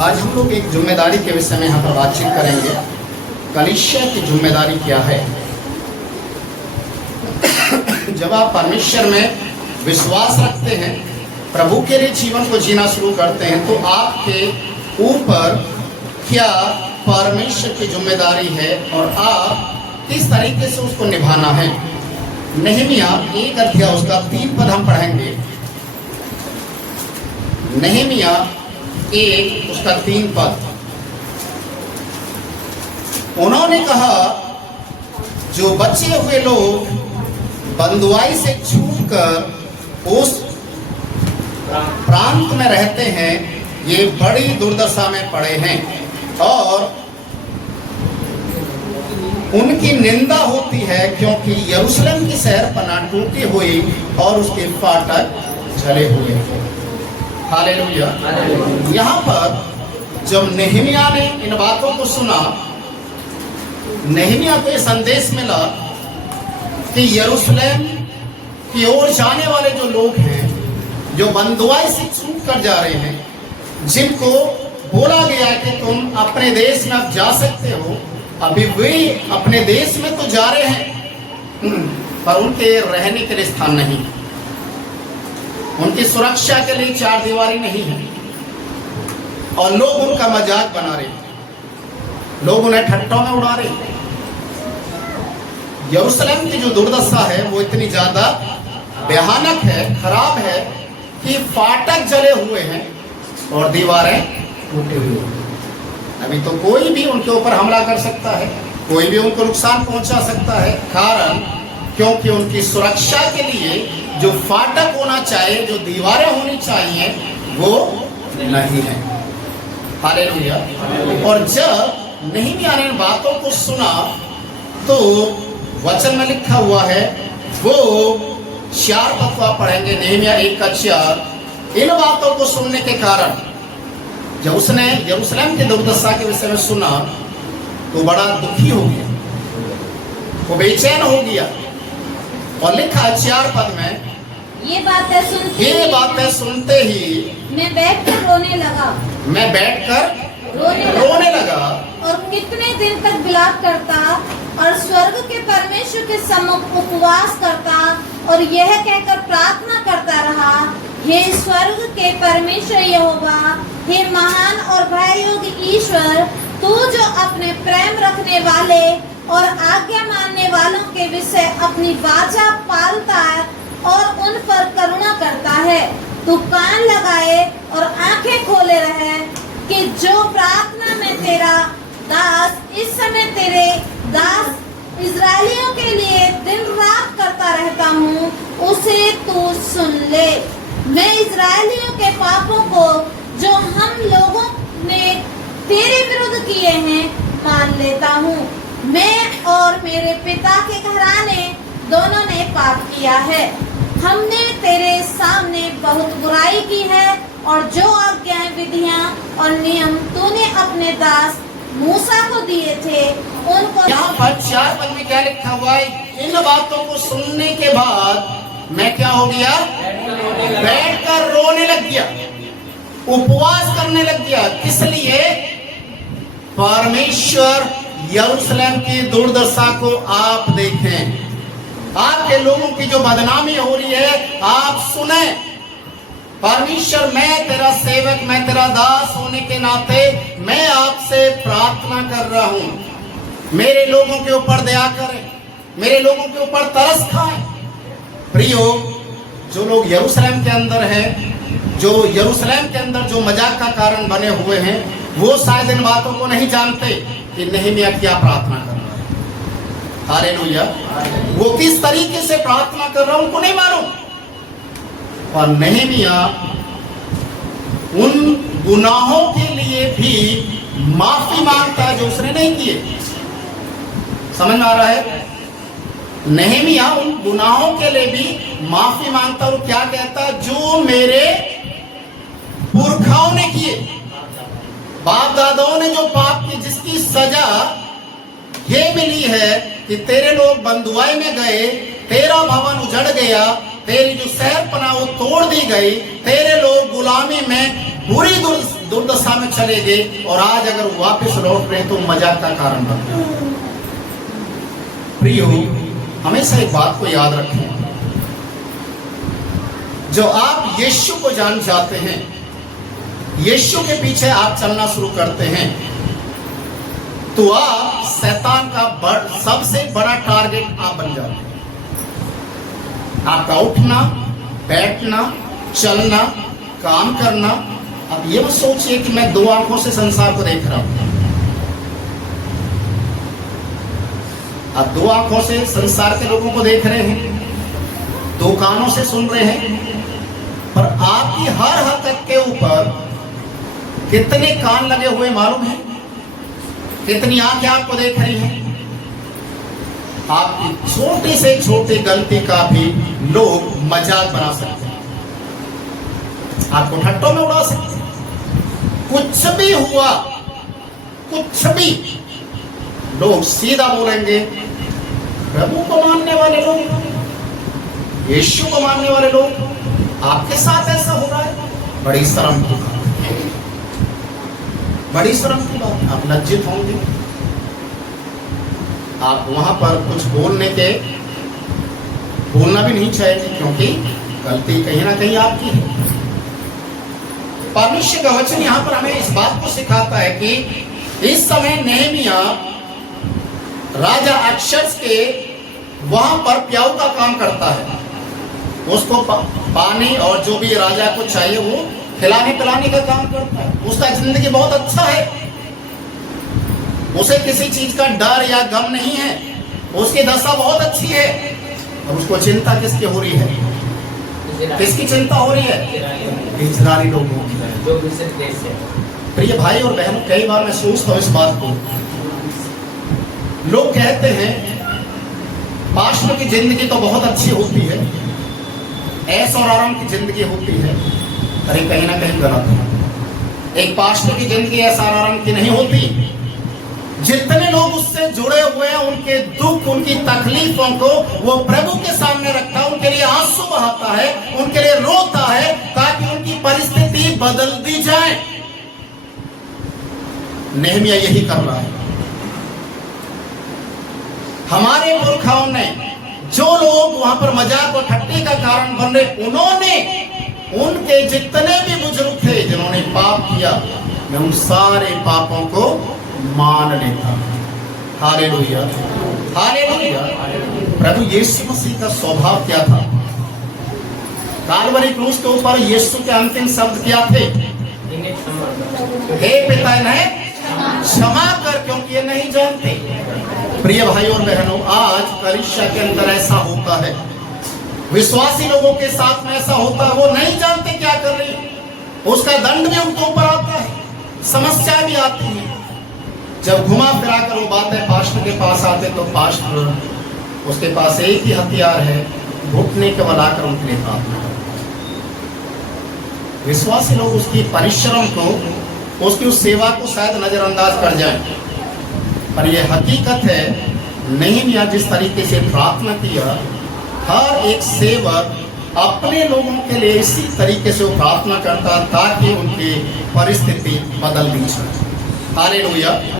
आज हम लोग एक जिम्मेदारी के विषय में यहाँ पर बातचीत करेंगे। कलीसिया की जिम्मेदारी क्या है। जब आप परमेश्वर में विश्वास रखते हैं, प्रभु के लिए जीवन को जीना शुरू करते हैं, तो आपके ऊपर क्या परमेश्वर की जिम्मेदारी है और आप किस तरीके से उसको निभाना है। नहमिया 1 अध्याय उसका 3 पद हम पढ़ेंगे। नहमिया 1 उसका 3 पद। उन्होंने कहा, जो बचे हुए लोग बंधुआई से छूटकर उस प्रांत में रहते हैं, ये बड़ी दुर्दशा में पड़े हैं और उनकी निंदा होती है, क्योंकि यरूशलेम की शहरपनाह टूटी हुई और उसके फाटक जले हुए हैं। हालेलुया। यहाँ पर जब नहमिया ने इन बातों को सुना, नहमिया को यह संदेश मिला कि यरूशलेम की ओर जाने वाले जो लोग हैं, जो बंधुआई से छूट कर जा रहे हैं, जिनको बोला गया कि तुम अपने देश में अब जा सकते हो, अभी वे अपने देश में तो जा रहे हैं, पर उनके रहने के लिए स्थान नहीं, उनकी सुरक्षा के लिए 4 दीवारी नहीं है और लोग उनका मजाक बना रहे हैं, लोग उन्हें ठट्टों में उड़ा रहे हैं। यरूशलेम की जो दुर्दशा है वो इतनी ज्यादा भयानक है, खराब है कि फाटक जले हुए हैं और दीवारें टूटी हुई हैं। अभी तो कोई भी उनके ऊपर हमला कर सकता है, कोई भी उनको नुकसान पहुंचा सकता है, कारण क्योंकि उनकी सुरक्षा के लिए जो फाटक होना चाहिए, जो दीवारें होनी चाहिए, वो नहीं है। हालेलुया। और जब नहमिया ने इन बातों को सुना, तो वचन में लिखा हुआ है, वो 4 पद पढ़ेंगे। नहमिया 1 का 4। इन बातों को सुनने के कारण जब उसने यरूशलेम की दुर्दशा के विषय में सुना, तो बड़ा दुखी हो गया, वो बेचैन हो गया और लिखा 4 पद में, ये बातें सुनते ही मैं बैठकर रोने लगा और कितने दिन तक विलाप करता और स्वर्ग के परमेश्वर के सम्मुख उपवास करता और यह कहकर प्रार्थना करता रहा, हे स्वर्ग के परमेश्वर यहोवा, हे महान और भययोग्य ईश्वर, तू जो अपने प्रेम रखने वाले और आज्ञा मानने वालों के विषय अपनी वाचा पालता है और उन पर करुणा करता है, तू कान लगाए और आंखें खोले रहे कि जो प्रार्थना में तेरा दास इस समय तेरे दास इजरायलियों के लिए दिन रात करता रहता हूँ, उसे तू सुन ले। मैं इजरायलियों के पापों को जो हम लोगों ने तेरे विरुद्ध किए हैं मान लेता हूँ। मैं और मेरे पिता के घराने दोनों ने पाप किया है। हमने तेरे सामने बहुत बुराई की है और जो आज्ञाएं, विधियां और नियम तूने अपने दास मूसा को दिए थे, उनको। यहाँ पर 4 पद में क्या लिखा हुआ है? इन बातों को सुनने के बाद मैं क्या हो गया? बैठकर रोने लग गया, उपवास करने लग गया। किस लिए? परमेश्वर यरूशलेम की दुर्दशा को आप देखें, आपके लोगों की जो बदनामी हो रही है आप सुने। परमेश्वर, मैं तेरा सेवक, मैं तेरा दास होने के नाते मैं आपसे प्रार्थना कर रहा हूं, मेरे लोगों के ऊपर दया करें, मेरे लोगों के ऊपर तरस खाएं। प्रियो, जो लोग यरूशलेम के अंदर हैं, जो यरूशलेम के अंदर जो मजाक का कारण बने हुए हैं, वो शायद इन बातों को नहीं जानते कि नहमिया क्या प्रार्थना कर रहा है। हालेलुया। वो किस तरीके से प्रार्थना कर रहा है उनको नहीं मालूम। और नहमिया उन गुनाहों के लिए भी माफी मांगता है जो उसने नहीं किए। समझ में आ रहा है? नहमिया उन गुनाहों के लिए भी माफी मांगता और क्या कहता है? जो मेरे पुरखाओं ने किए, बाप दादाओं ने जो पाप किए, जिसकी सजा ये मिली है कि तेरे लोग बंधुआई में गए, तेरा भवन उजड़ गया, तेरी जो शहरपनाह वो तोड़ दी गई, तेरे लोग गुलामी में बुरी दुर्दशा में चले गए, और आज अगर वापस लौट रहे तो मजाक का कारण बन गए। प्रियो, हमेशा एक बात को याद रखें, जो आप यीशु को जान जाते हैं, यीशु के पीछे आप चलना शुरू करते हैं, तो आप शैतान का सबसे बड़ा टारगेट आप बन जाते हैं। आपका उठना, बैठना, चलना, काम करना। अब ये मत सोचिए कि मैं दो आंखों से संसार को देख रहा हूं। आप दो आंखों से संसार के लोगों को देख रहे हैं, दो कानों से सुन रहे हैं, पर आपकी हर हरकत के ऊपर कितने कान लगे हुए मालूम है? कितनी आंखें आपको देख रही हैं? आपकी छोटी से छोटी गलती का भी लोग मजाक बना सकते हैं, आपको ठट्टों में उड़ा सकते हैं। कुछ भी हुआ, कुछ भी, लोग सीधा बोलेंगे प्रभु को मानने वाले लोग, यीशु को मानने वाले लोग, आपके साथ ऐसा हो रहा है। बड़ी शर्म की बात, बड़ी शर्म की बात। आप लज्जित होंगे, आप वहां पर कुछ बोलना भी नहीं चाहिए, क्योंकि गलती कहीं ना कहीं आपकी है। परमेश्वर का वचन यहां पर हमें इस बात को सिखाता है कि इस समय नेहमिया राजा अक्षर्स के वहां पर प्याऊ का काम करता है। उसको पानी और जो भी राजा को चाहिए वो खिलाने पिलाने का काम करता है। उसका जिंदगी बहुत अच्छा है, उसे किसी चीज का डर या गम नहीं है, उसकी दशा बहुत अच्छी है। और उसको चिंता किसकी हो रही है? किसकी चिंता हो रही है? इजरायली लोगों की। प्रिय भाई और बहनों, कई बार मैं सोचता हूं इस बात को। लोग कहते हैं पास्टर की जिंदगी तो बहुत अच्छी होती है, ऐश और आराम की जिंदगी होती है। अरे कहीं ना कहीं गलत है। एक पास्टर की जिंदगी ऐसा आराम की नहीं होती। जितने लोग उससे जुड़े हुए हैं, उनके दुख, उनकी तकलीफों को वो प्रभु के सामने रखता है, उनके लिए आंसू बहाता है, उनके लिए रोता है, ताकि उनकी परिस्थिति बदल दी जाए। नेहमिया यही कर रहा है। हमारे पुरखाओं ने, जो लोग वहां पर मजाक और ठट्टे का कारण बन रहे, उन्होंने, उनके जितने भी बुजुर्ग थे जिन्होंने पाप किया, मैं उन सारे पापों को मान लेता। Hallelujah, hallelujah. प्रभु यीशु मसीह का स्वभाव क्या था? काल्वरी क्रूस के ऊपर यीशु के अंतिम शब्द क्या थे? हे पिता, इन्हें क्षमा कर, क्योंकि ये नहीं जानते। प्रिय भाई और बहनों, आज कलीसिया के अंदर ऐसा होता है, विश्वासी लोगों के साथ में ऐसा होता है। वो नहीं जानते क्या कर रहे हैं, उसका दंड भी उनके ऊपर आता है, समस्या भी आती है। जब घुमा फिरा कर वो बातें पास्टर के पास आते, तो पास्टर, उसके पास एक ही हथियार है, घुटने के बल आकर उनके लिए प्रार्थना करता है। विश्वासी लोग उसकी परिश्रम को, उसकी उस सेवा को शायद नजरअंदाज कर जाएं, पर यह हकीकत है, नेहमिया जिस तरीके से प्रार्थना किया, हर एक सेवक अपने लोगों के लिए इसी तरीके से वो प्रार्थना करता, ताकि उनकी परिस्थिति बदल दी जाए। हालेलुया।